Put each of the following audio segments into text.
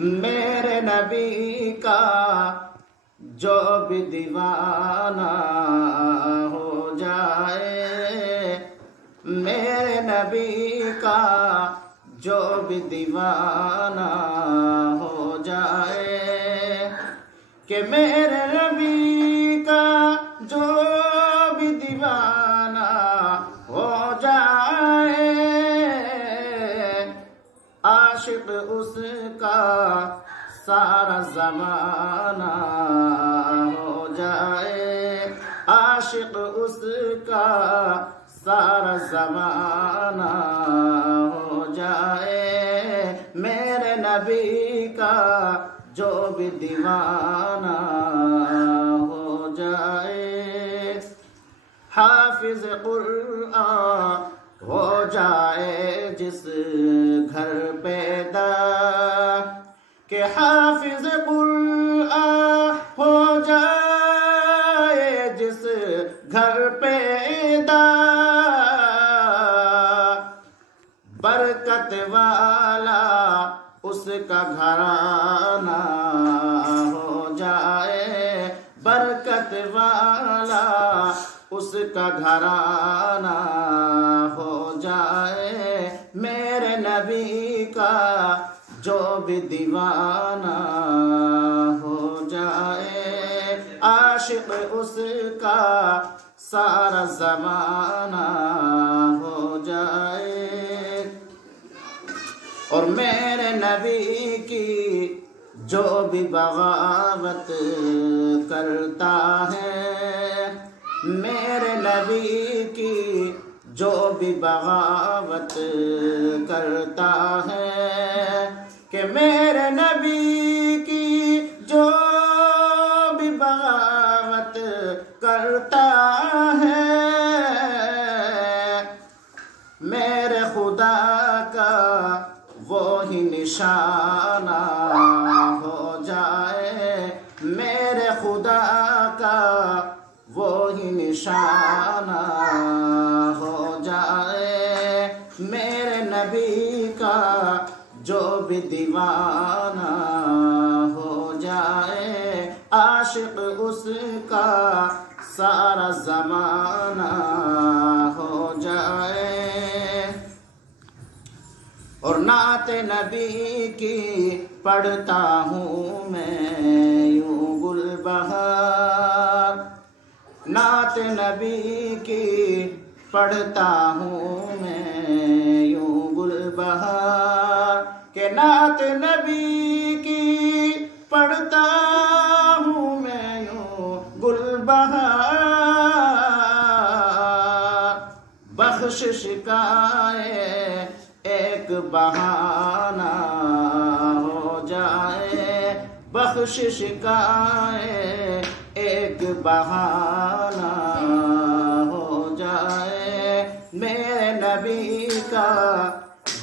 मेरे नबी का जो भी दीवाना हो जाए, मेरे नबी का जो भी दीवाना हो जाए, कि मेरे नबी का जो भी दीवाना हो जाए, आशिक उसका सारा ज़माना हो जाए, आशिक उसका सारा ज़माना हो जाए, मेरे नबी का जो भी दीवाना हो जाए। हाफिज कुरान हो जाए जिस घर पैदा, के हाफिज कुरान हो जाए जिस घर पैदा, बरकत वाला उसका घराना हो जाए, बरकत वाला उसका घराना हो जाए, मेरे नबी का जो भी दीवाना हो जाए, आशिक उसका सारा ज़माना हो जाए। और मेरे नबी की जो भी बगावत करता है, मेरे नबी की जो भी बगावत करता है, कि मेरे नबी की जो भी बगावत करता है, मेरे खुदा का वो ही निशाना हो जाए, मेरे खुदा का वो ही निशाना हो जाए, मेरे नबी का जो भी दीवाना हो जाए, आशिक उसका सारा ज़माना हो जाए। और नाते नबी की पढ़ता हूँ मैं यूं गुलबहार, नाते नबी की पढ़ता हूँ मैं यूं गुलबहार, के नाते नबी की पढ़ता हूँ मैं यूं गुलबहार, बख्शिश का एक बहाना हो जाए, बख्शिश का एक बहाना हो जाए, मेरे नबी का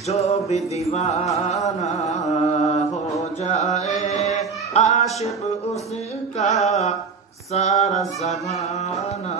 जो भी दीवाना हो जाए, आशिक उसका सारा ज़माना